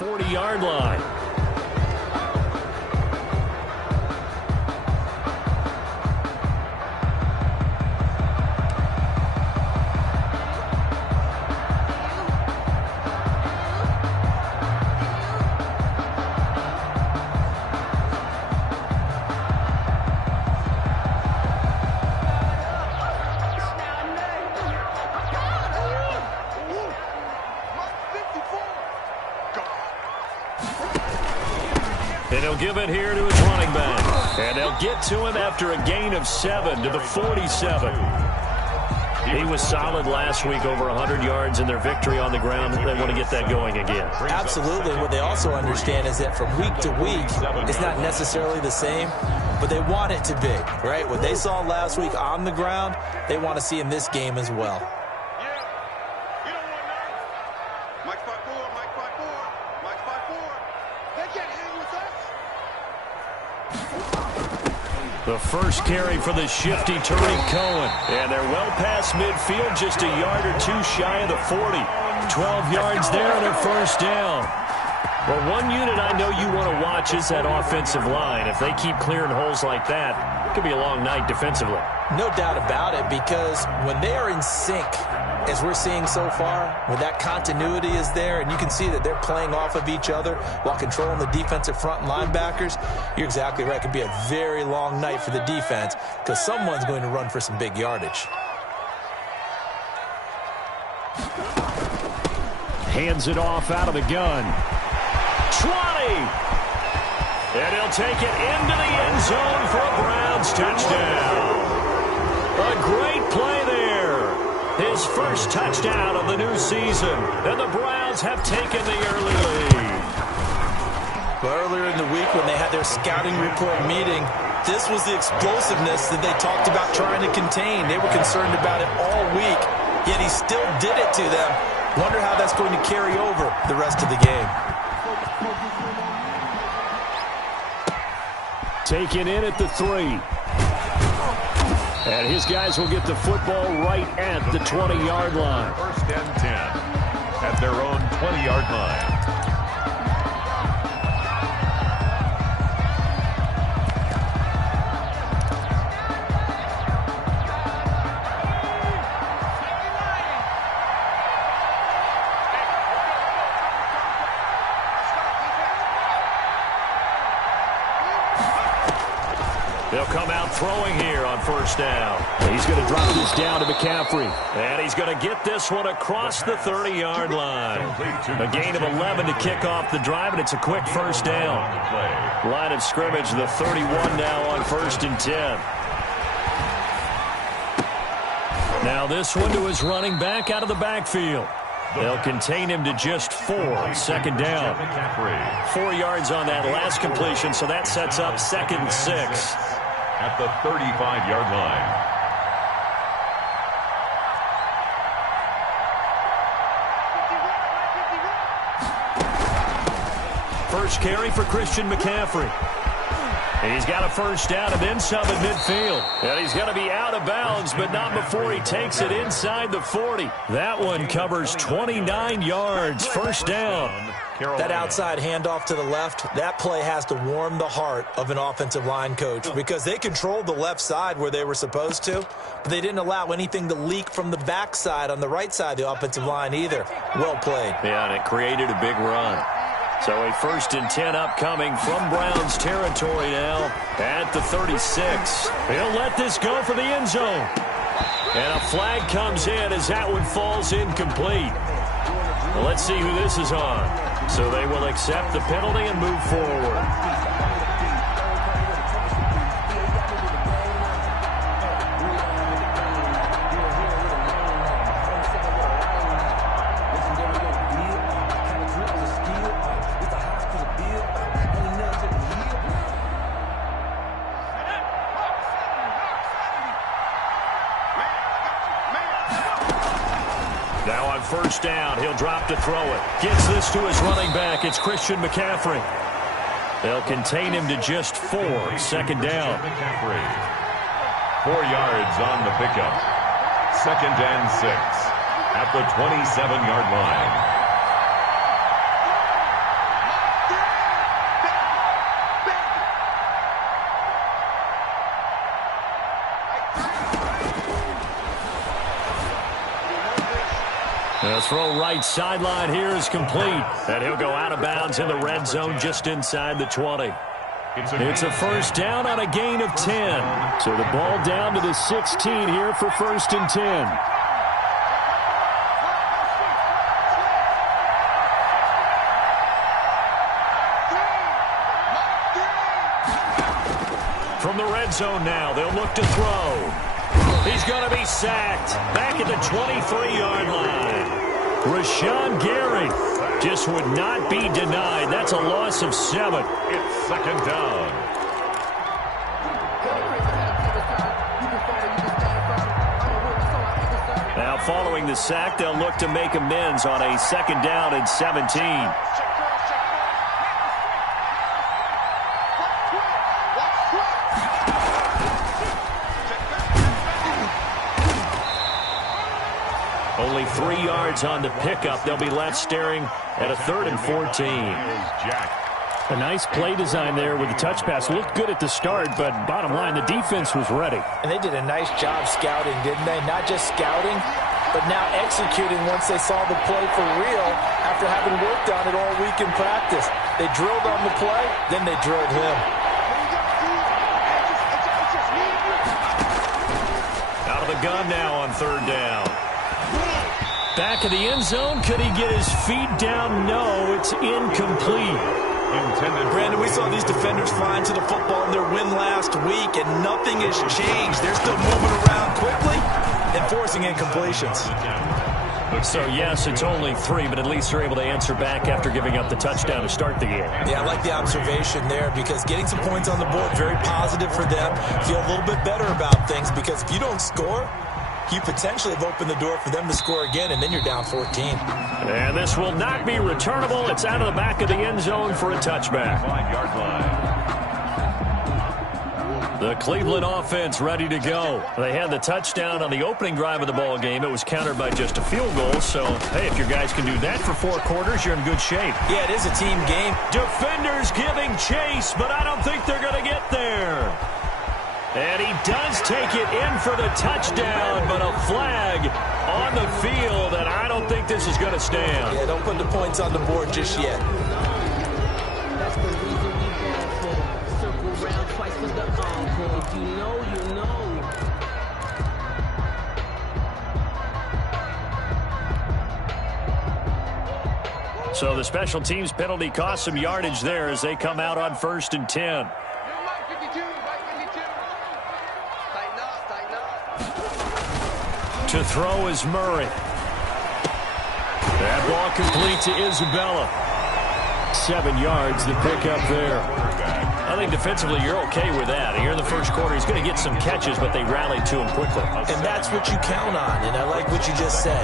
40-yard line. And he'll give it here to his running back. And they'll get to him after a gain of 7 to the 47. He was solid last week, over 100 yards in their victory on the ground. They want to get that going again. Absolutely. What they also understand is that from week to week, it's not necessarily the same, but they want it to be, right? What they saw last week on the ground, they want to see in this game as well. The first carry for the shifty Tariq Cohen. And they're well past midfield, just a yard or two shy of the 40. 12 yards there and a first down. Well, one unit I know you want to watch is that offensive line. If they keep clearing holes like that, it could be a long night defensively. No doubt about it, because when they are in sync, as we're seeing so far, when that continuity is there and you can see that they're playing off of each other while controlling the defensive front and linebackers, you're exactly right. It could be a very long night for the defense because someone's going to run for some big yardage. Hands it off out of the gun. 20! And he'll take it into the end zone for a Browns touchdown. A great play there. His first touchdown of the new season. And the Browns have taken the early lead. Well, earlier in the week when they had their scouting report meeting, this was the explosiveness that they talked about trying to contain. They were concerned about it all week, yet he still did it to them. Wonder how that's going to carry over the rest of the game. Taken in at the 3. And his guys will get the football right at the 20-yard line. First and 10 at their own 20-yard line. They'll come out throwing here on first down. He's going to drop this down to McCaffrey. And he's going to get this one across the 30-yard line. A gain of 11 to kick off the drive, and it's a quick first down. Line of scrimmage, the 31 now on first and 10. Now this one to his running back out of the backfield. They'll contain him to just 4. Second down. 4 yards on that last completion, so that sets up second and 6. At the 35-yard line. First carry for Christian McCaffrey. And he's got a first down and then some at midfield. And he's going to be out of bounds, but not before he takes it inside the 40. That one covers 29 yards. First down. That outside handoff to the left, that play has to warm the heart of an offensive line coach because they controlled the left side where they were supposed to, but they didn't allow anything to leak from the backside on the right side of the offensive line either. Well played. Yeah, and it created a big run. So a first and 10 upcoming from Browns territory now at the 36. He'll let this go for the end zone. And a flag comes in as that one falls incomplete. Well, let's see who this is on. So they will accept the penalty and move forward. Now on first down, he'll drop to throw it. Gets this to his running back. It's Christian McCaffrey. They'll contain him to just 4. Second down. 4 yards on the pickup. Second and 6 at the 27-yard line. The throw right sideline here is complete. And he'll go out of bounds in the red zone just inside the 20. It's a first down on a gain of 10. So the ball down to the 16 here for first and 10. From the red zone now, they'll look to throw. He's going to be sacked back at the 23-yard line. Rashawn Gary just would not be denied. That's a loss of 7. It's second down. Now following the sack, they'll look to make amends on a second down and 17. Only 3 yards on the pickup. They'll be left staring at a 3rd and 14. A nice play design there with the touch pass. Looked good at the start, but bottom line, the defense was ready. And they did a nice job scouting, didn't they? Not just scouting, but now executing once they saw the play for real after having worked on it all week in practice. They drilled on the play, then they drilled him. Out of the gun now on 3rd down. Back of the end zone. Could he get his feet down? No, it's incomplete. Brandon, we saw these defenders flying to the football in their win last week, and nothing has changed. They're still moving around quickly and forcing incompletions. So, yes, it's only 3, but at least they're able to answer back after giving up the touchdown to start the game. Yeah, I like the observation there because getting some points on the board, very positive for them. Feel a little bit better about things because if you don't score, you potentially have opened the door for them to score again, and then you're down 14. And this will not be returnable. It's out of the back of the end zone for a touchback. The Cleveland offense ready to go. They had the touchdown on the opening drive of the ball game. It was countered by just a field goal. So, hey, if your guys can do that for 4 quarters, you're in good shape. Yeah, it is a team game. Defenders giving chase, but I don't think they're going to get there. And he does take it in for the touchdown, but a flag on the field, and I don't think this is going to stand. Yeah, don't put the points on the board just yet. That's the reason we ball for. Circle round twice for the encore. If you know, you know. So the special teams penalty cost some yardage there as they come out on 1st and 10. To throw is Murray. That ball complete to Isabella. 7 yards, the pickup there. I think defensively you're okay with that. Here in the first quarter, he's going to get some catches, but they rallied to him quickly. And that's what you count on, and I like what you just said.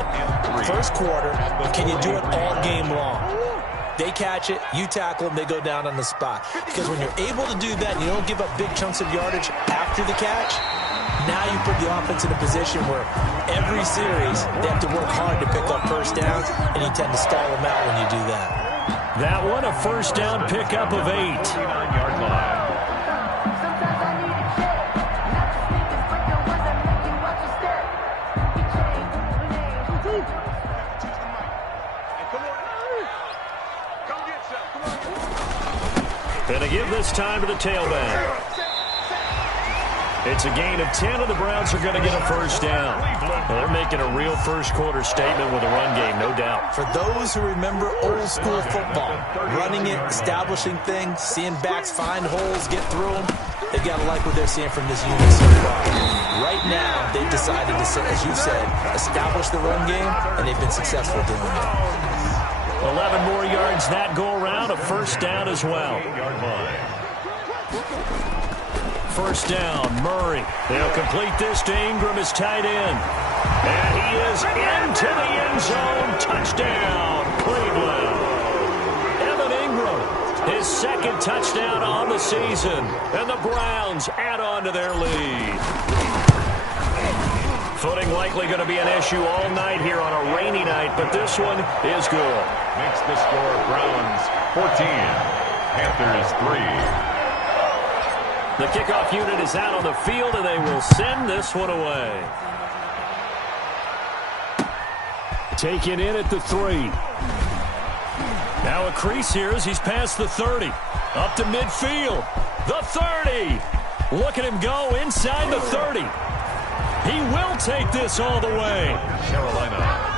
First quarter, can you do it all game long? They catch it, you tackle them, they go down on the spot. Because when you're able to do that and you don't give up big chunks of yardage after the catch, now you put the offense in a position where every series they have to work hard to pick up first downs, and you tend to stall them out when you do that. That one, a first down pickup of 8. 9-yard line. Gonna give this time to the tailback. It's a gain of 10, and the Browns are going to get a first down. Well, they're making a real first quarter statement with a run game, no doubt. For those who remember old school football, running it, establishing things, seeing backs find holes, get through them, they've got to like what they're seeing from this unit so far. Right now, they've decided to, as you said, establish the run game, and they've been successful doing it. 11 more yards that go around, a first down as well. 8-yard line. First down, Murray. They'll complete this to Ingram as tight end. And he is into the end zone. Touchdown, Cleveland. Evan Ingram, his second touchdown on the season. And the Browns add on to their lead. Footing likely going to be an issue all night here on a rainy night, but this one is good. Makes the score Browns 14, Panthers 3. The kickoff unit is out on the field, and they will send this one away. Taken in at the 3. Now a crease here as he's past the 30. Up to midfield. The 30. Look at him go inside the 30. He will take this all the way. Carolina.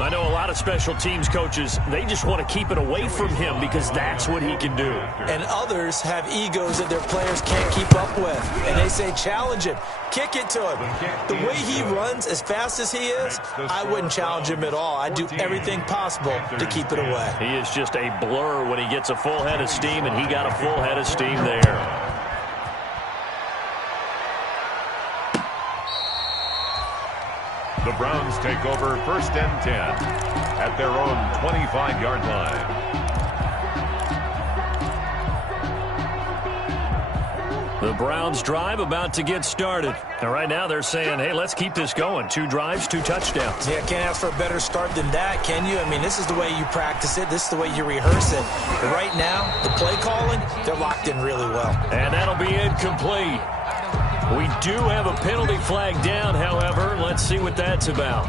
I know a lot of special teams coaches, they just want to keep it away from him because that's what he can do. And others have egos that their players can't keep up with. And they say, challenge him. Kick it to him. The way he runs as fast as he is, I wouldn't challenge him at all. I'd do everything possible to keep it away. He is just a blur when he gets a full head of steam, and he got a full head of steam there. The Browns take over 1st and 10 at their own 25-yard line. The Browns drive about to get started. And right now they're saying, hey, let's keep this going. 2 drives, 2 touchdowns. Yeah, can't ask for a better start than that, can you? I mean, this is the way you practice it. This is the way you rehearse it. But right now, the play calling, they're locked in really well. And that'll be incomplete. We do have a penalty flag down, however. Let's see what that's about.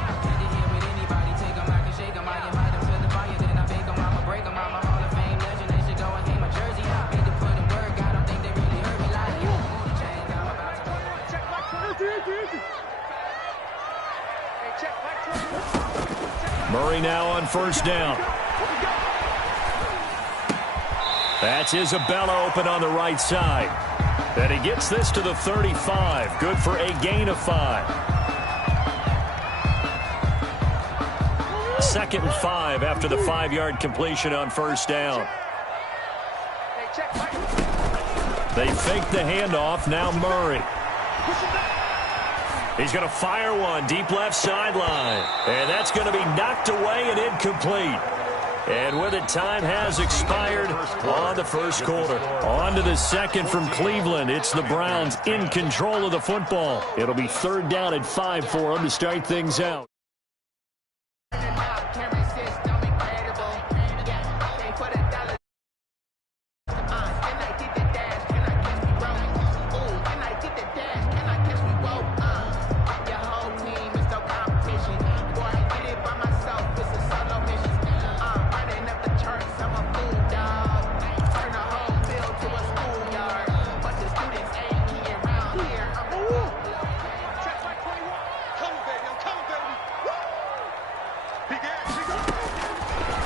Murray now on 1st down. That's Isabella open on the right side. And he gets this to the 35. Good for a gain of 5. 2nd and 5 after the 5-yard completion on 1st down. They fake the handoff. Now Murray. He's going to fire one deep left sideline. And that's going to be knocked away and incomplete. And with it, time has expired on the 1st quarter. On to the 2nd from Cleveland. It's the Browns in control of the football. It'll be 3rd down and 5 for them to start things out.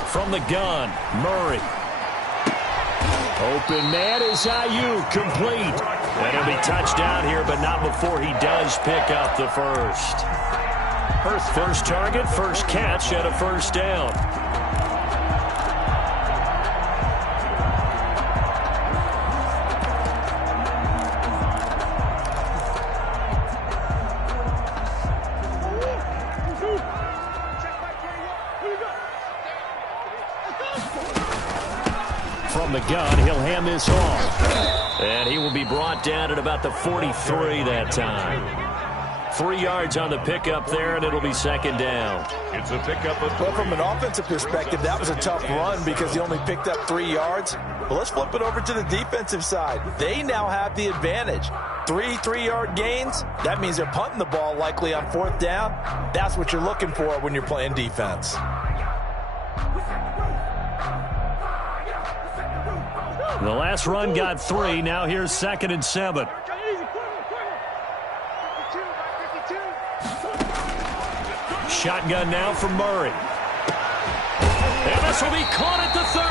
From the gun, Murray. Open man is Ayuk, complete. And he'll be touched down here, but not before he does pick up the first. First target, first catch at a 1st down. From the gun, he'll hand this off. And he will be brought down at about the 43 that time. 3 yards on the pickup there, and it'll be 2nd down. It's a pickup of 3. Well, from an offensive perspective, that was a tough run because he only picked up 3 yards. But let's flip it over to the defensive side. They now have the advantage. 3 3-yard gains, that means they're punting the ball likely on 4th down. That's what you're looking for when you're playing defense. The last run got 3. Now here's 2nd and 7. Shotgun now from Murray. And this will be caught at the 30.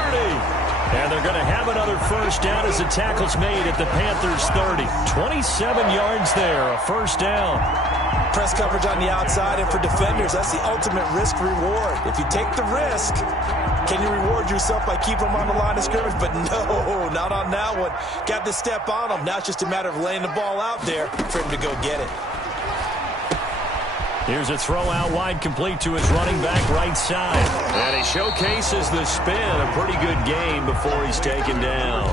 And they're going to have another 1st down as the tackle's made at the Panthers 30. 27 yards there, a 1st down. Press coverage on the outside, and for defenders, that's the ultimate risk-reward. If you take the risk, can you reward yourself by keeping them on the line of scrimmage? But no, not on that one. Got to step on them. Now it's just a matter of laying the ball out there for him to go get it. Here's a throw out wide, complete to his running back right side. And he showcases the spin. A pretty good game before he's taken down.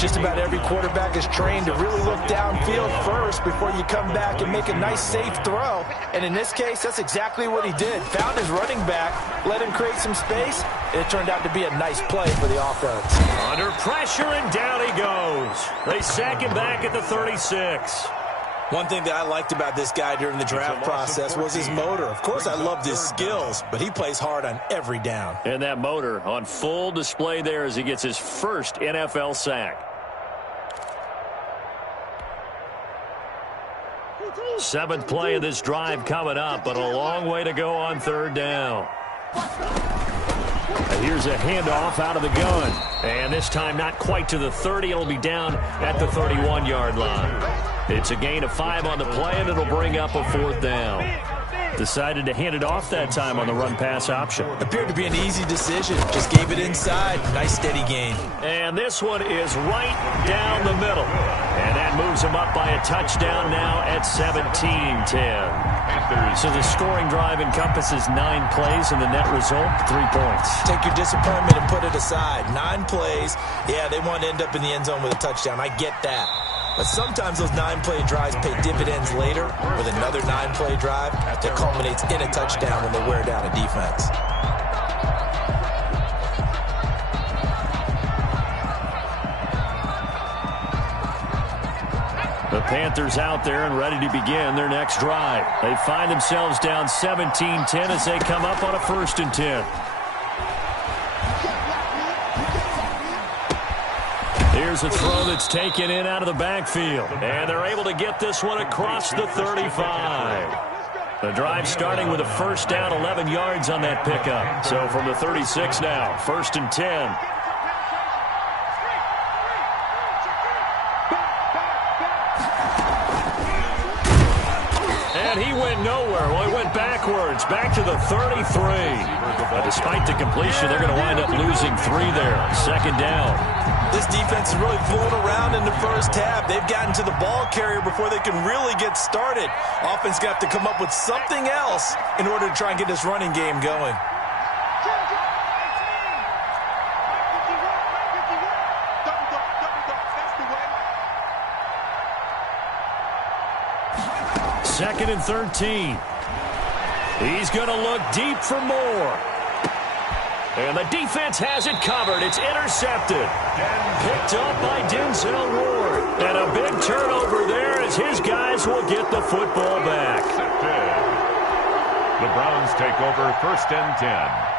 Just about every quarterback is trained to really look downfield first before you come back and make a nice, safe throw. And in this case, that's exactly what he did. Found his running back, let him create some space, and it turned out to be a nice play for the offense. Under pressure, and down he goes. They sack him back at the 36. One thing that I liked about this guy during the draft process was his motor. Of course, I loved his skills, but he plays hard on every down. And that motor on full display there as he gets his first NFL sack. 7th play of this drive coming up, but a long way to go on 3rd down. Here's a handoff out of the gun. And this time not quite to the 30. It'll be down at the 31-yard line. It's a gain of 5 on the play, and it'll bring up a 4th down. Decided to hand it off that time on the run-pass option. Appeared to be an easy decision. Just gave it inside. Nice steady gain. And this one is right down the middle. And that moves him up by a touchdown now at 17-10. So the scoring drive encompasses 9 plays, and the net result, 3 points. Take your disappointment and put it aside. 9 plays. Yeah, they want to end up in the end zone with a touchdown. I get that. But sometimes those 9-play drives pay dividends later with another 9-play drive that culminates in a touchdown when they wear down a defense. The Panthers out there and ready to begin their next drive. They find themselves down 17-10 as they come up on a 1st and 10. Here's a throw that's taken in out of the backfield. And they're able to get this one across the 35. The drive starting with a 1st down, 11 yards on that pickup. So from the 36 now, 1st and 10. And he went nowhere. Well, he went backwards, back to the 33. But despite the completion, they're going to wind up losing 3 there. 2nd down. This defense is really fooling around in the first half. They've gotten to the ball carrier before they can really get started. Offense got to come up with something else in order to try and get this running game going. Second and 13. He's going to look deep for more. And the defense has it covered. It's intercepted. Picked up by Denzel Ward. And a big turnover there as his guys will get the football back. The Browns take over 1st and 10.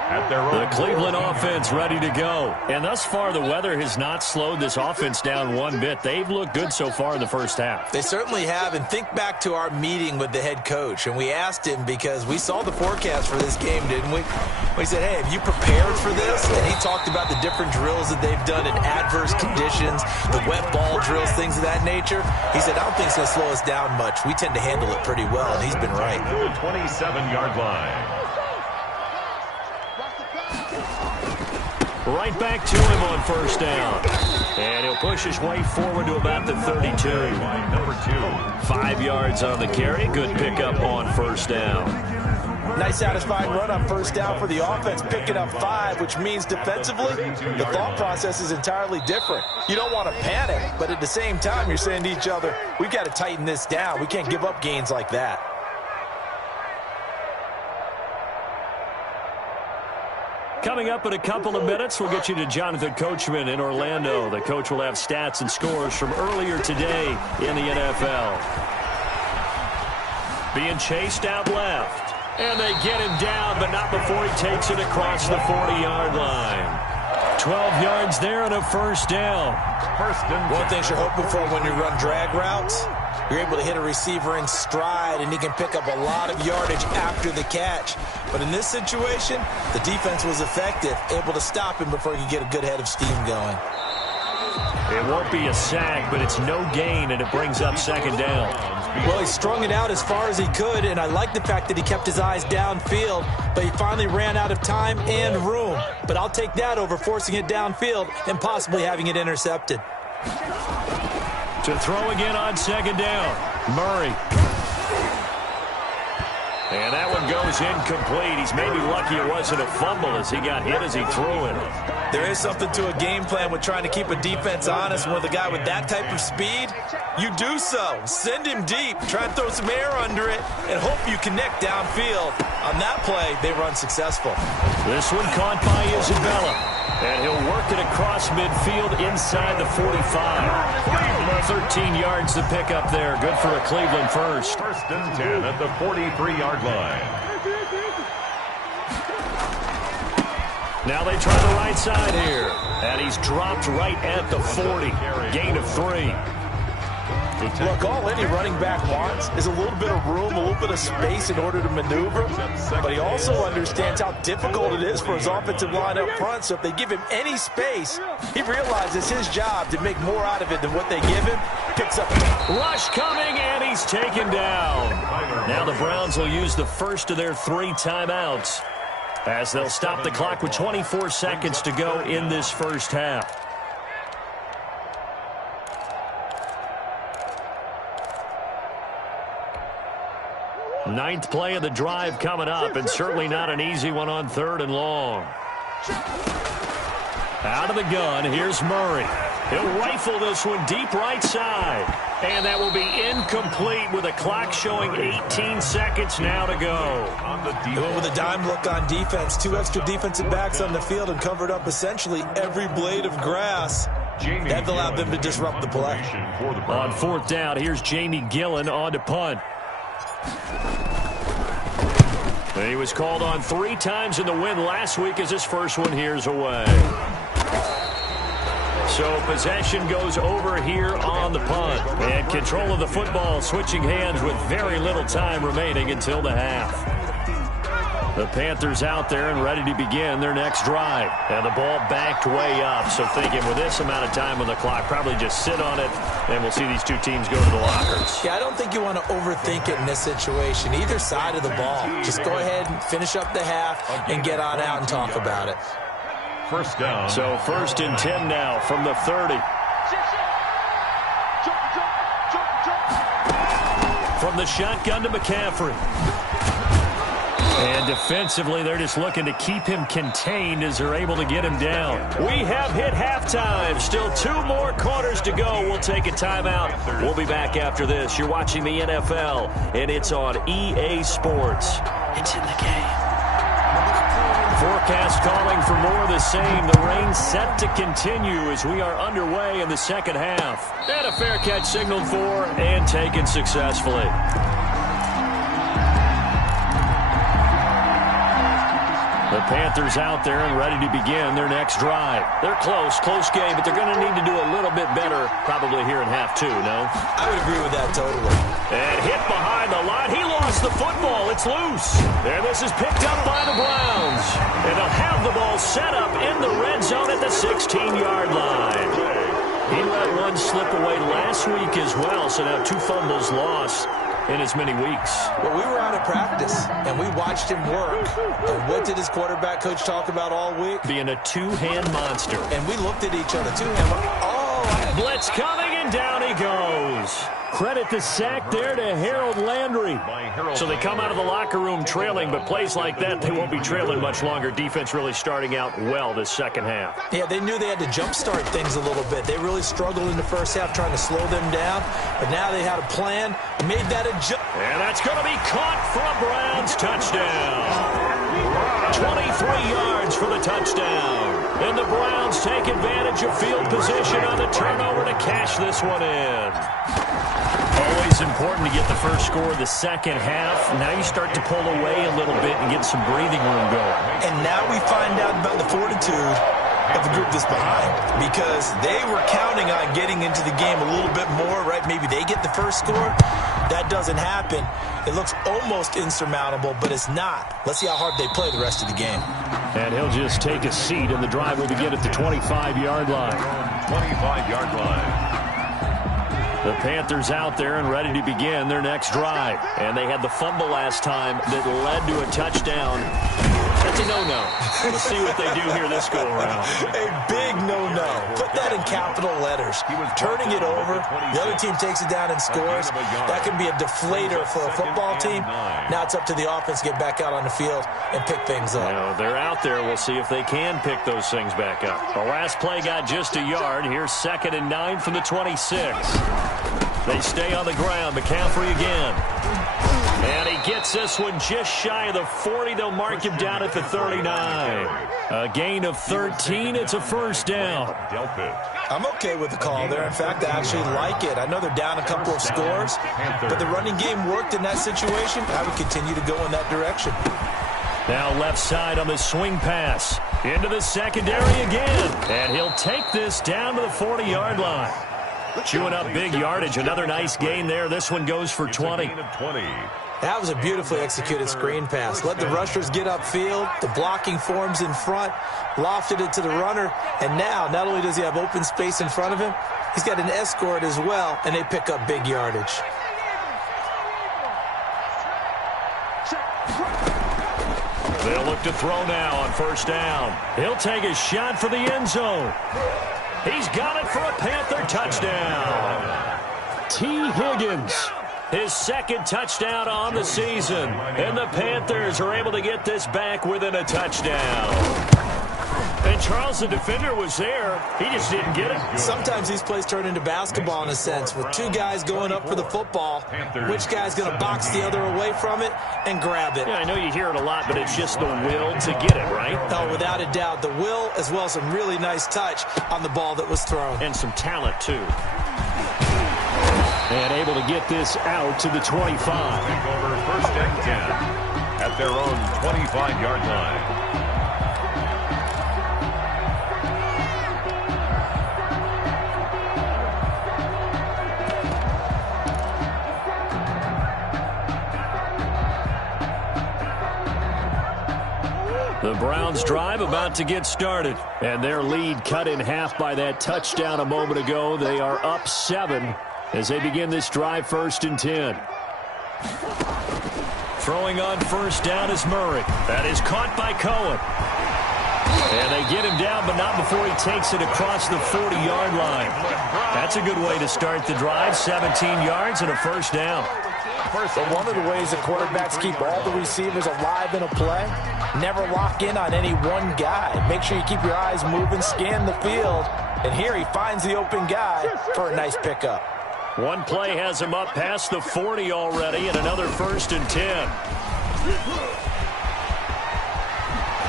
At their own. The Cleveland offense ready to go. And thus far, the weather has not slowed this offense down one bit. They've looked good so far in the first half. They certainly have. And think back to our meeting with the head coach. And we asked him because we saw the forecast for this game, didn't we? We said, hey, have you prepared for this? And he talked about the different drills that they've done in adverse conditions, the wet ball drills, things of that nature. He said, I don't think it's going to slow us down much. We tend to handle it pretty well, and he's been right. The 27-yard line. Right back to him on 1st down. And he'll push his way forward to about the 32. Number 2. 5 yards on the carry. Good pickup on 1st down. Nice satisfying run on 1st down for the offense, picking up 5, which means defensively, the thought process is entirely different. You don't want to panic, but at the same time, you're saying to each other, we've got to tighten this down. We can't give up gains like that. Coming up in a couple of minutes, we'll get you to Jonathan Coachman in Orlando. The coach will have stats and scores from earlier today in the NFL. Being chased out left. And they get him down, but not before he takes it across the 40-yard line. 12 yards there and a 1st down. One thing you're hoping for when you run drag routes, you're able to hit a receiver in stride, and he can pick up a lot of yardage after the catch. But in this situation, the defense was effective, able to stop him before he could get a good head of steam going. It won't be a sack, but it's no gain, and it brings up 2nd down. Well, he strung it out as far as he could, and I like the fact that he kept his eyes downfield, but he finally ran out of time and room. But I'll take that over forcing it downfield and possibly having it intercepted. To throw again on 2nd down, Murray. And that one goes incomplete. He's maybe lucky it wasn't a fumble as he got hit as he threw it. There is something to a game plan with trying to keep a defense honest. With a guy with that type of speed, you do so. Send him deep. Try and throw some air under it and hope you connect downfield. On that play, they were unsuccessful. This one caught by Isabella. And he'll work it across midfield inside the 45. 13 yards to pick up there. Good for a Cleveland first. First and 10 at the 43-yard line. Now they try the right side here. And he's dropped right at the 40. Gain of 3. Look, all any running back wants is a little bit of room, a little bit of space in order to maneuver. But he also understands how difficult it is for his offensive line up front. So if they give him any space, he realizes his job to make more out of it than what they give him. Picks up. Rush coming, and he's taken down. Now the Browns will use the first of their 3 timeouts, as they'll stop the clock with 24 seconds to go in this first half. Ninth play of the drive coming up, and certainly not an easy one on 3rd and long. Out of the gun, here's Murray. He'll rifle this one deep right side. And that will be incomplete with a clock showing 18 seconds now to go. They went with a dime look on defense. 2 extra defensive backs on the field and covered up essentially every blade of grass. That allowed them to disrupt the play. On 4th down, here's Jamie Gillen on to punt. He was called on 3 times in the win last week as his first one here's away. So possession goes over here on the punt. And control of the football switching hands with very little time remaining until the half. The Panthers out there and ready to begin their next drive. And the ball backed way up. So thinking with this amount of time on the clock, probably just sit on it, and we'll see these 2 teams go to the lockers. Yeah, I don't think you want to overthink it in this situation. Either side of the ball. Just go ahead and finish up the half and get on out and talk about it. First down. So 1st and 10 now from the 30. From the shotgun to McCaffrey. And defensively, they're just looking to keep him contained as they're able to get him down. We have hit halftime. Still 2 more quarters to go. We'll take a timeout. We'll be back after this. You're watching the NFL, and it's on EA Sports. It's in the game. Forecast calling for more of the same. The rain set to continue as we are underway in the second half. And a fair catch signaled for and taken successfully. The Panthers out there and ready to begin their next drive. They're close game, but they're going to need to do a little bit better probably here in half 2, no? I would agree with that totally. And hit behind the line. He lost the football. It's loose. And this is picked up by the Browns. And they'll have the ball set up in the red zone at the 16-yard line. He let one slip away last week as well, so now 2 fumbles lost in as many weeks. Well, we were out of practice, and we watched him work. And what did his quarterback coach talk about all week? Being a 2-hand monster. And we looked at each other, 2-hand. Blitz coming, and down he goes. Credit the sack there to Harold Landry. So they come out of the locker room trailing, but plays like that, they won't be trailing much longer. Defense really starting out well this second half. Yeah, they knew they had to jumpstart things a little bit. They really struggled in the first half trying to slow them down, but now they had a plan, made that adjustment. And that's going to be caught for a Browns touchdown. 23 yards for the touchdown. And the Browns take advantage of field position on the turnover to cash this one in. Always important to get the first score of the second half. Now you start to pull away a little bit and get some breathing room going. And now we find out about the fortitude of the group that's behind, because they were counting on getting into the game a little bit more, right? Maybe they get the first score. That doesn't happen. It looks almost insurmountable, but it's not. Let's see how hard they play the rest of the game. And he'll just take a seat, and the drive will begin at the 25-yard line. 25-yard line. The Panthers out there and ready to begin their next drive. And they had the fumble last time that led to a touchdown. That's a no-no. Let's see what they do here this go-around. A big no-no. Put that in capital letters. Turning it over, the other team takes it down and scores. That can be a deflator for a football team. Now it's up to the offense to get back out on the field and pick things up. You know, they're out there. We'll see if they can pick those things back up. The last play got just a yard. Here's 2nd and 9 from the 26. They stay on the ground. McCaffrey again. And he gets this one just shy of the 40. They'll mark him down at the 39. A gain of 13. It's a first down. I'm okay with the call there. In fact, I actually like it. I know they're down a couple of scores, but the running game worked in that situation. I would continue to go in that direction. Now left side on the swing pass. Into the secondary again. And he'll take this down to the 40-yard line. Chewing up big yardage. Another nice gain there. This one goes for 20. That was a beautifully executed screen pass. Let the rushers get upfield. The blocking forms in front. Lofted it to the runner. And now, not only does he have open space in front of him, he's got an escort as well, and they pick up big yardage. They'll look to throw now on first down. He'll take a shot for the end zone. He's got it for a Panther touchdown. T. Higgins, his second touchdown on the season. And the Panthers are able to get this back within a touchdown. And Charles, the defender, was there. He just didn't get it. Sometimes these plays turn into basketball in a sense, with two guys going up for the football. Which guy's going to box the other away from it and grab it? Yeah, I know you hear it a lot, but it's just the will to get it, right? Oh, without a doubt. The will, as well as some really nice touch on the ball that was thrown. And some talent, too. And able to get this out to the 25. Take over first and 10 at their own 25-yard line. The Browns drive about to get started, and their lead cut in half by that touchdown a moment ago. They are up 7 as they begin this drive, first and 10. Throwing on first down is Murray. That is caught by Cohen. And they get him down, but not before he takes it across the 40-yard line. That's a good way to start the drive, 17 yards and a first down. But one of the ways that quarterbacks keep all the receivers alive in a play, never lock in on any one guy. Make sure you keep your eyes moving, scan the field, and here he finds the open guy for a nice pickup. One play has him up past the 40 already, and another first and 10.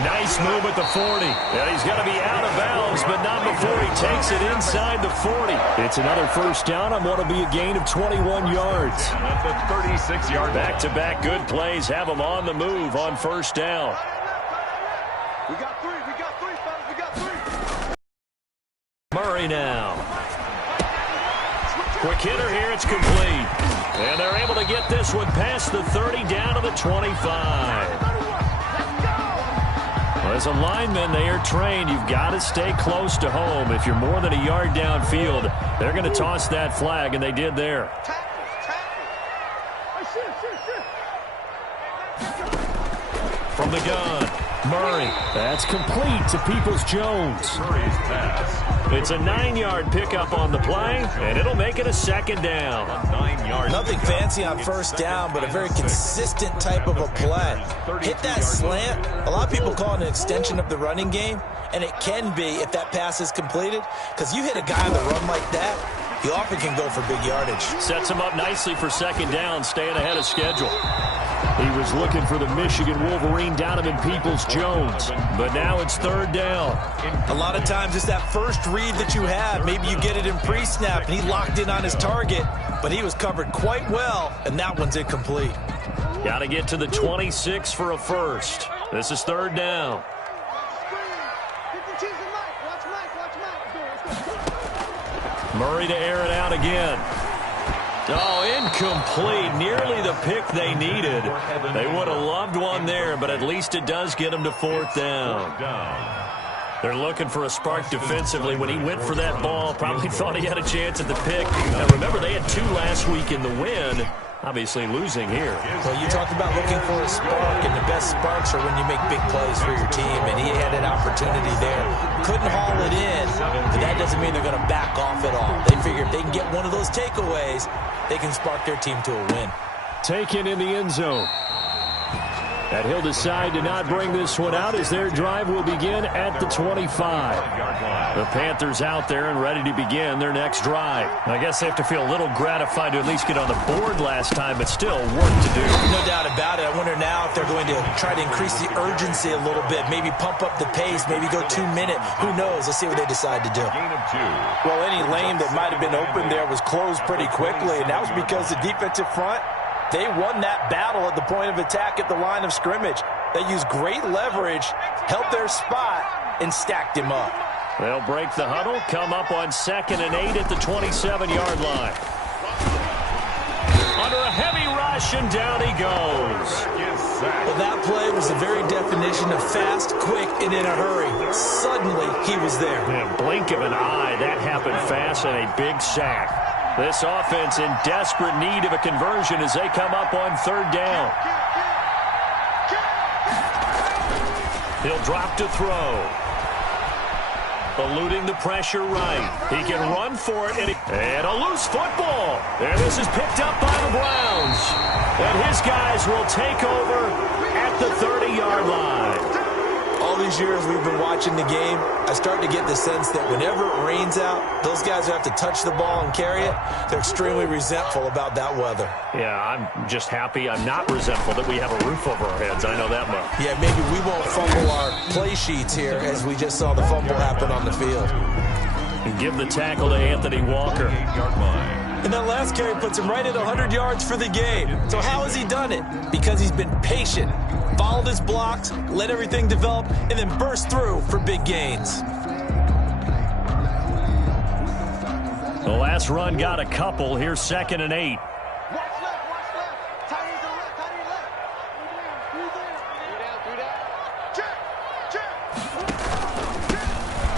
Nice move at the 40. And he's going to be out of bounds, but not before he takes it inside the 40. It's another first down on what will be a gain of 21 yards. At the 36-yard line. Back-to-back good plays have him on the move on first down. We got three, fellas, we got three. Murray now. Quick hitter here, it's complete. And they're able to get this one past the 30 down to the 25. As a lineman, they are trained. You've got to stay close to home. If you're more than a yard downfield, they're going to toss that flag, and they did there. From the gun, Murray. That's complete to Peoples-Jones. Murray's pass. It's a 9-yard pickup on the play, and it'll make it a second down. 9 yards. Nothing fancy on first down, but a very consistent type of a play. Hit that slant. A lot of people call it an extension of the running game, and it can be if that pass is completed, because you hit a guy on the run like that, you often can go for big yardage. Sets him up nicely for second down, staying ahead of schedule. He was looking for the Michigan Wolverine Donovan Peoples-Jones, but now it's third down. A lot of times it's that first read that you have. Maybe you get it in pre-snap, and he locked in on his target, but he was covered quite well, and that one's incomplete. Got to get to the 26 for a first. This is third down. Murray to air it out again. Oh, incomplete. Nearly the pick they needed. They would have loved one there, but at least it does get them to fourth down. They're looking for a spark defensively. When he went for that ball, probably thought he had a chance at the pick. Now, remember, they had 2 last week in the win. Obviously losing here. Well, you talked about looking for a spark, and the best sparks are when you make big plays for your team, and he had an opportunity there. Couldn't haul it in, but that doesn't mean they're going to back off at all. They figure if they can get one of those takeaways, they can spark their team to a win. Taken in the end zone. And he'll decide to not bring this one out as their drive will begin at the 25. The Panthers out there and ready to begin their next drive. I guess they have to feel a little gratified to at least get on the board last time, but still work to do. No doubt about it. I wonder now if they're going to try to increase the urgency a little bit, maybe pump up the pace, maybe go 2-minute. Who knows? Let's see what they decide to do. Gain of 2. Well, any lane that might have been open there was closed pretty quickly, and that was because the defensive front, they won that battle at the point of attack at the line of scrimmage. They used great leverage, held their spot, and stacked him up. They'll break the huddle, come up on 2nd and 8 at the 27-yard line. Under a heavy rush, and down he goes. Well, that play was the very definition of fast, quick, and in a hurry. Suddenly, he was there. Yeah, blink of an eye, that happened fast, and a big sack. This offense in desperate need of a conversion as they come up on 3rd down. He'll drop to throw. Eluding the pressure right. He can run for it, and a loose football. And this is picked up by the Browns. And his guys will take over at the 30-yard line. All these years we've been watching the game, I start to get the sense that whenever it rains out, those guys who have to touch the ball and carry it, they're extremely resentful about that weather. Yeah, I'm just happy I'm not resentful that we have a roof over our heads. I know that much. Yeah, maybe we won't fumble our play sheets here as we just saw the fumble happen on the field. And give the tackle to Anthony Walker. 8-yard line. And that last carry puts him right at 100 yards for the game. So how has he done it? Because he's been patient, followed his blocks, let everything develop, and then burst through for big gains. The last run got a couple. Here's 2nd and 8. Watch left. Tiny to the left, tiny to the left. Check.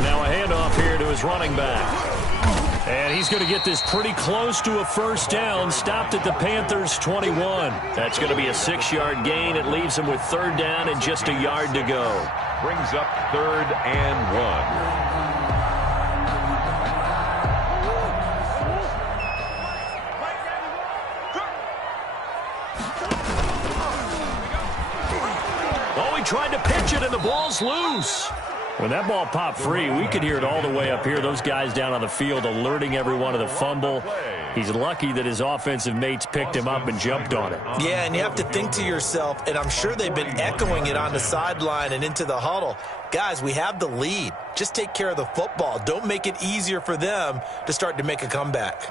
Now a handoff here to his running back. And he's going to get this pretty close to a 1st down. Stopped at the Panthers' 21. That's going to be a 6-yard gain. It leaves him with 3rd down and just a yard to go. Brings up 3rd and 1. Oh, he tried to pitch it, and the ball's loose. When that ball popped free, we could hear it all the way up here. Those guys down on the field alerting everyone of the fumble. He's lucky that his offensive mates picked him up and jumped on it. Yeah, and you have to think to yourself, and I'm sure they've been echoing it on the sideline and into the huddle. Guys, we have the lead. Just take care of the football. Don't make it easier for them to start to make a comeback.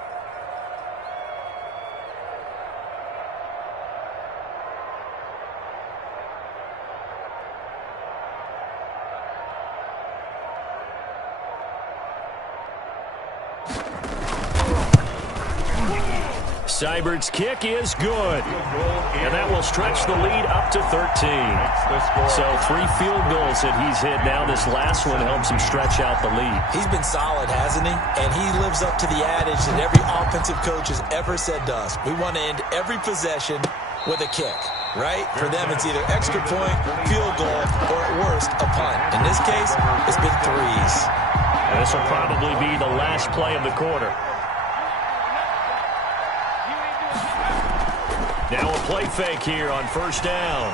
Seibert's kick is good. And that will stretch the lead up to 13. So 3 field goals that he's hit now. This last one helps him stretch out the lead. He's been solid, hasn't he? And he lives up to the adage that every offensive coach has ever said to us. We want to end every possession with a kick, right? For them, it's either extra point, field goal, or at worst, a punt. In this case, it's been 3s. And this will probably be the last play of the quarter. Now a play fake here on 1st down.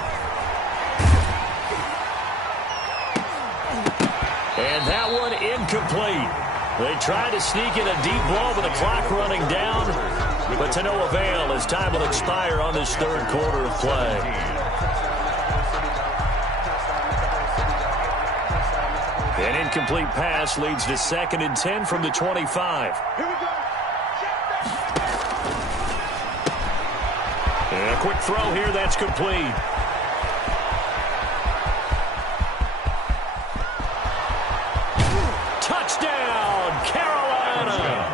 And that one incomplete. They tried to sneak in a deep ball with the clock running down, but to no avail as time will expire on this 3rd quarter of play. An incomplete pass leads to 2nd and 10 from the 25. Here we go. And a quick throw here, that's complete. Touchdown, Carolina.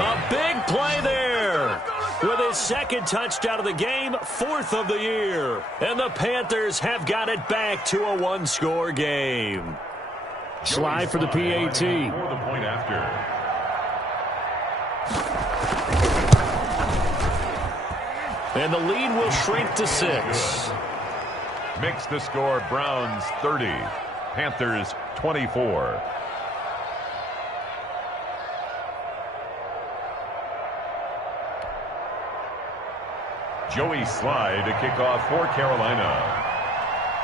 A big play there. With his 2nd touchdown of the game, 4th of the year. And the Panthers have got it back to a 1-score game. Slide for the PAT. For the point after. And the lead will shrink to 6. Makes the score Browns 30, Panthers 24. Joey Slye to kick off for Carolina.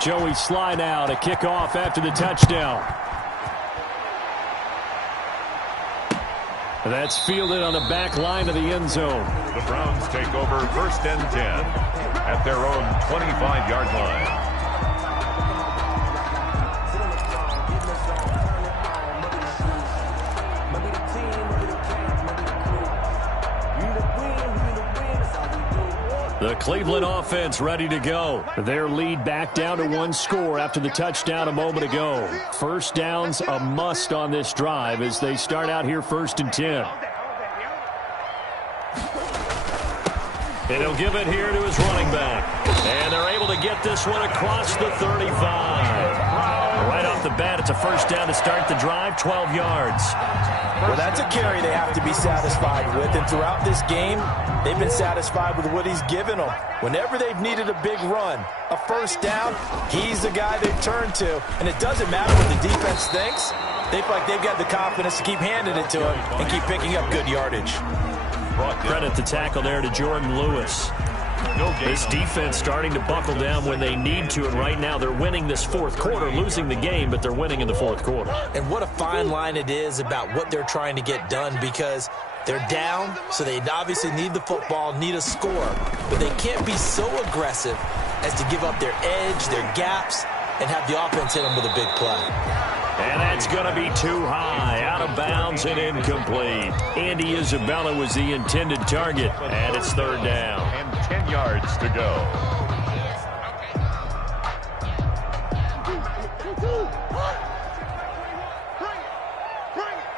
Joey Sly now to kick off after the touchdown. That's fielded on the back line of the end zone. The Browns take over 1st and 10 at their own 25-yard line. The Cleveland offense ready to go. Their lead back down to 1 score after the touchdown a moment ago. First down's a must on this drive as they start out here 1st and 10. And he'll give it here to his running back. And they're able to get this one across the 35. Right off the bat, it's a first down to start the drive, 12 yards. Well, that's a carry they have to be satisfied with. And throughout this game, they've been satisfied with what he's given them. Whenever they've needed a big run, a first down, he's the guy they turn to. And it doesn't matter what the defense thinks. They feel like they've got the confidence to keep handing it to him and keep picking up good yardage. Credit the tackle there to Jordan Lewis. This defense starting to buckle down when they need to, and right now they're winning this 4th quarter, losing the game, but they're winning in the 4th quarter. And what a fine line it is about what they're trying to get done, because they're down, so they obviously need the football, need a score, but they can't be so aggressive as to give up their edge, their gaps, and have the offense hit them with a big play. And that's going to be too high, out of bounds and incomplete. Andy Isabella was the intended target, and it's 3rd down. And 10 yards to go. Bring it.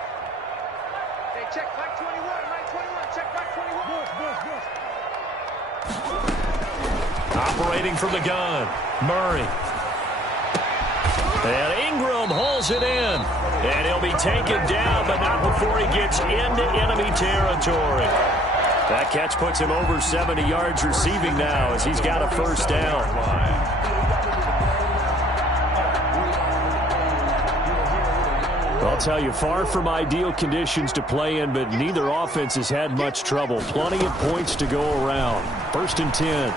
Hey, check back 21, right 21, check back 21. Operating from the gun, Murray. And Ingram hauls it in. And he'll be taken down, but not before he gets into enemy territory. That catch puts him over 70 yards receiving now as he's got a first down. I'll tell you, far from ideal conditions to play in, but neither offense has had much trouble. Plenty of points to go around. 1st and 10.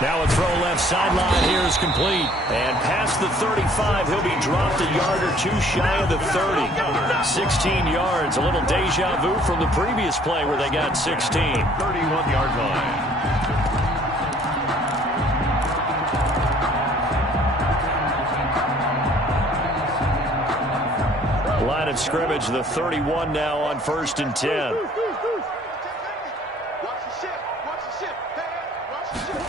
Now a throw left sideline here is complete. And past the 35, he'll be dropped a yard or two shy of the 30. 16 yards, a little deja vu from the previous play where they got 16. 31-yard line. Line of scrimmage, the 31 now on 1st and 10. Watch the ship. Watch the ship. Watch the ship.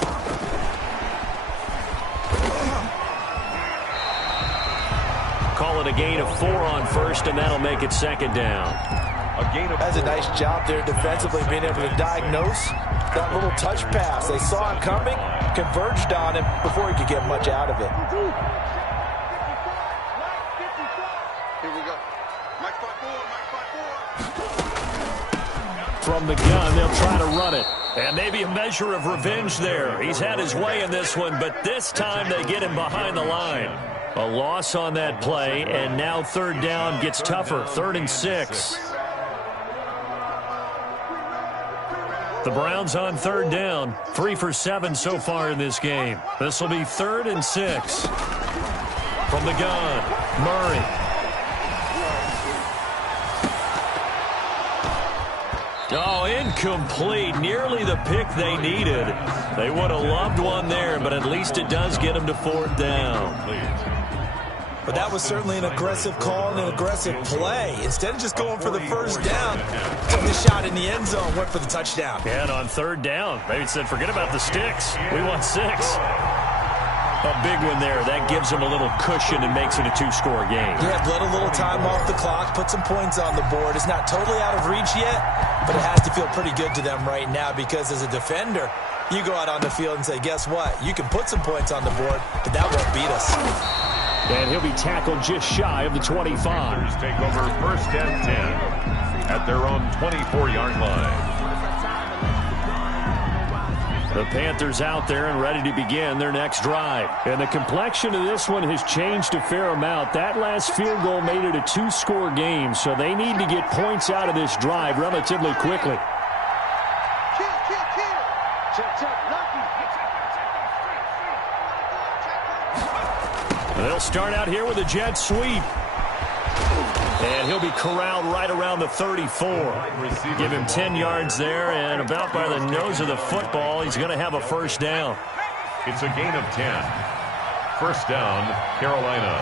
Call it a gain of 4 on 1st, and that'll make it 2nd down. That's a nice job there defensively, being able to diagnose that little touch pass. They saw it coming, converged on him before he could get much out of it. Here we go. Mike 5-4. From the gun, they'll try to run it. And maybe a measure of revenge there. He's had his way in this one, but this time they get him behind the line. A loss on that play, and now 3rd down gets tougher. 3rd and 6. The Browns on 3rd down. 3 for 7 so far in this game. This will be 3rd and 6. From the gun, Murray. Oh, incomplete. Nearly the pick they needed. They would have loved one there, but at least it does get them to 4th down. But that was certainly an aggressive call and an aggressive play. Instead of just going for the first down, took the shot in the end zone, went for the touchdown. And on 3rd down, maybe said, forget about the sticks. We want 6. A big one there. That gives them a little cushion and makes it a 2-score game. Yeah, let a little time off the clock, put some points on the board. It's not totally out of reach yet, but it has to feel pretty good to them right now because as a defender, you go out on the field and say, guess what? You can put some points on the board, but that won't beat us. And he'll be tackled just shy of the 25. Panthers take over 1st and 10 at their own 24-yard line. The Panthers out there and ready to begin their next drive. And the complexion of this one has changed a fair amount. That last field goal made it a 2-score game, so they need to get points out of this drive relatively quickly. Kill. Check, lucky. They'll start out here with a jet sweep. And he'll be corralled right around the 34. Give him 10 yards there, and about by the nose of the football, he's going to have a first down. It's a gain of 10. First down, Carolina.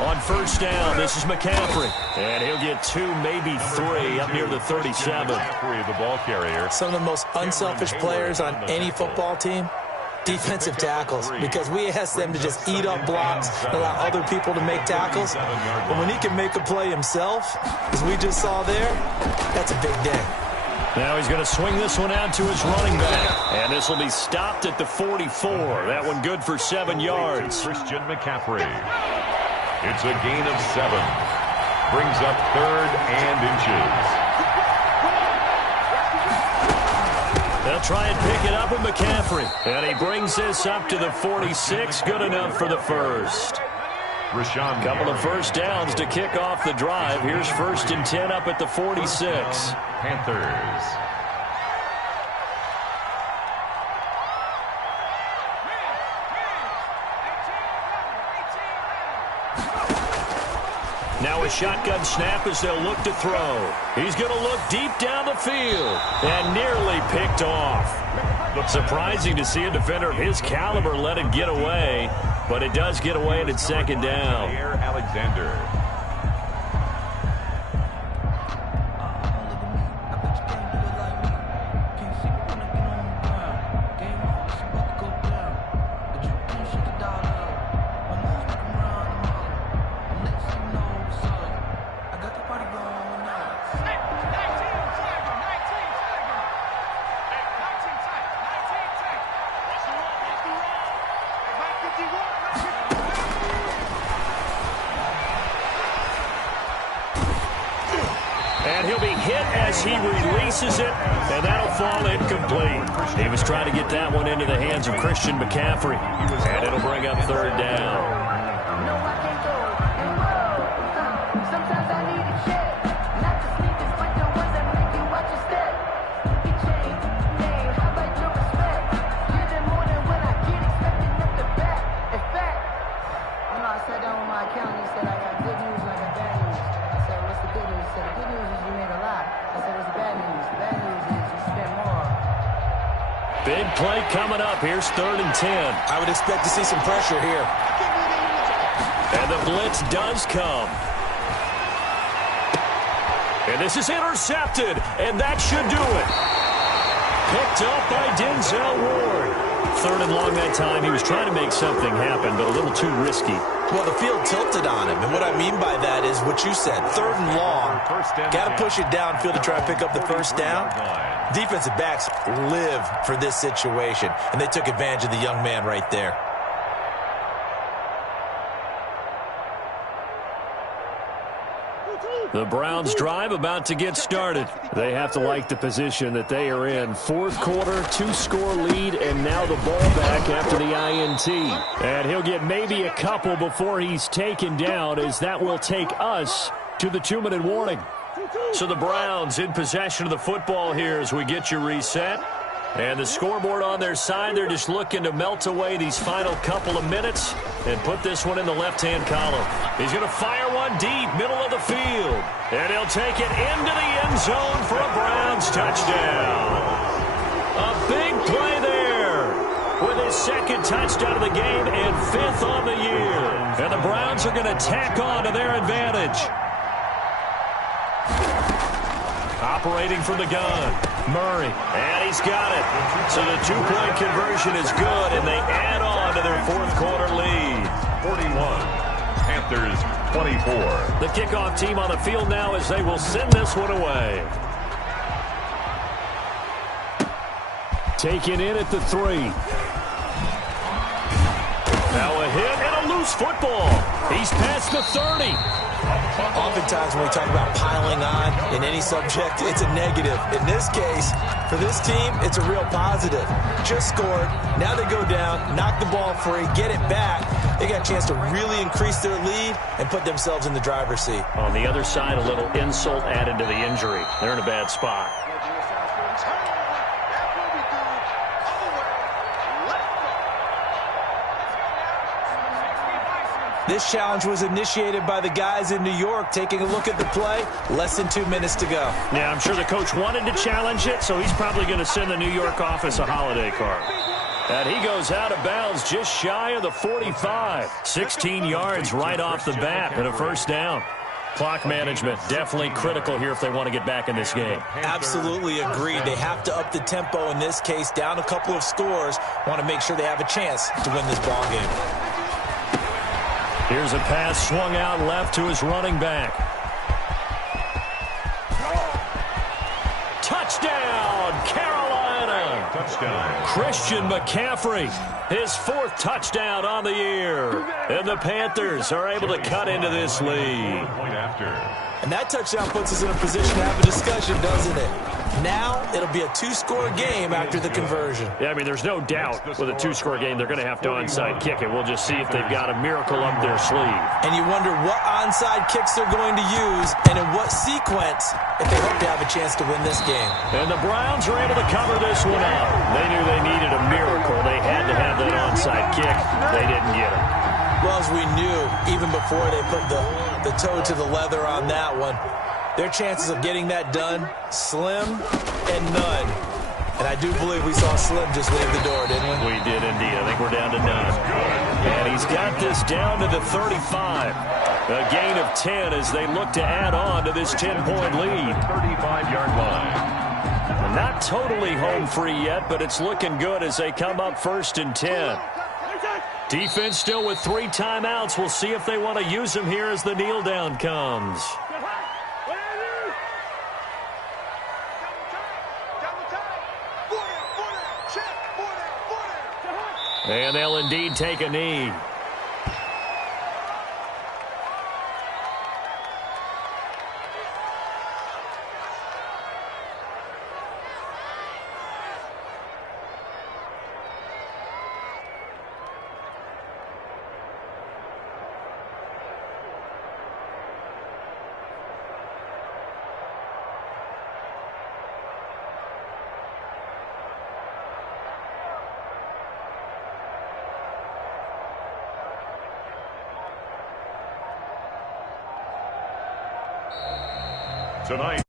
On first down, this is McCaffrey. And he'll get 2, maybe 3, up near the 37. McCaffrey, the ball carrier. Some of the most unselfish players on any football team, defensive tackles, because we ask them to just eat up blocks and allow other people to make tackles. But when he can make a play himself, as we just saw there, that's a big day. Now he's going to swing this one out to his running back. And this will be stopped at the 44. That one good for 7 yards. Christian McCaffrey. It's a gain of 7. Brings up 3rd and inches. They'll try and pick it up with McCaffrey. And he brings this up to the 46. Good enough for the first. Couple of first downs to kick off the drive. Here's 1st and 10 up at the 46. Panthers. Now a shotgun snap as they'll look to throw. He's going to look deep down the field and nearly picked off. Surprising to see a defender of his caliber let it get away, but it does get away and it's 2nd down. Alexander. And he'll be hit as he releases it, and that'll fall incomplete. He was trying to get that one into the hands of Christian McCaffrey, and it'll bring up 3rd down. Big play coming up. Here's 3rd and 10. I would expect to see some pressure here. And the blitz does come. And this is intercepted, and that should do it. Picked up by Denzel Ward. 3rd and long that time. He was trying to make something happen, but a little too risky. Well, the field tilted on him, and what I mean by that is what you said. 3rd and long. Got to push it downfield to try and pick up the first down. Defensive backs live for this situation, and they took advantage of the young man right there. The Browns drive about to get started. They have to like the position that they are in. 4th quarter, 2-score lead, and now the ball back after the INT. And he'll get maybe a couple before he's taken down, as that will take us to the 2-minute warning. So the Browns in possession of the football here as we get you reset. And the scoreboard on their side, they're just looking to melt away these final couple of minutes and put this one in the left-hand column. He's going to fire one deep, middle of the field. And he'll take it into the end zone for a Browns touchdown. A big play there with his 2nd touchdown of the game and 5th on the year. And the Browns are going to tack on to their advantage. Operating from the gun, Murray, and he's got it. So the 2-point conversion is good, and they add on to their 4th quarter lead. 41, Panthers 24. The kickoff team on the field now as they will send this one away. Taken in at the 3. Now a hit and a loose football. He's past the 30. Oftentimes when we talk about piling on in any subject, it's a negative. In this case, for this team, it's a real positive. Just scored. Now they go down, knock the ball free, get it back. They got a chance to really increase their lead and put themselves in the driver's seat. On the other side, a little insult added to the injury. They're in a bad spot. This challenge was initiated by the guys in New York. Taking a look at the play, less than 2 minutes to go. Yeah, I'm sure the coach wanted to challenge it, so he's probably going to send the New York office a holiday card. And he goes out of bounds just shy of the 45. 16 yards right off the bat and a first down. Clock management definitely critical here if they want to get back in this game. Absolutely agreed. They have to up the tempo in this case, down a couple of scores. Want to make sure they have a chance to win this ball game. Here's a pass swung out left to his running back. Touchdown, Carolina! Touchdown. Christian McCaffrey, his 4th touchdown on the year. And the Panthers are able to cut into this lead. Point after. And that touchdown puts us in a position to have a discussion, doesn't it? Now it'll be a 2-score game after the conversion. Yeah, I mean, there's no doubt with a 2-score game they're going to have to onside kick it. We'll just see if they've got a miracle up their sleeve. And you wonder what onside kicks they're going to use and in what sequence if they hope to have a chance to win this game. And the Browns are able to cover this one up. They knew they needed a miracle. They had to have that onside kick. They didn't get it. Well, as we knew, even before they put the toe to the leather on that one, their chances of getting that done, slim and none. And I do believe we saw Slim just leave the door, didn't we? We did indeed. I think we're down to none. And he's got this down to the 35. A gain of 10 as they look to add on to this 10-point lead. 35-yard line. Not totally home free yet, but it's looking good as they come up 1st and 10. Defense still with 3 timeouts. We'll see if they want to use them here as the kneel down comes. And they'll indeed take a knee. Tonight.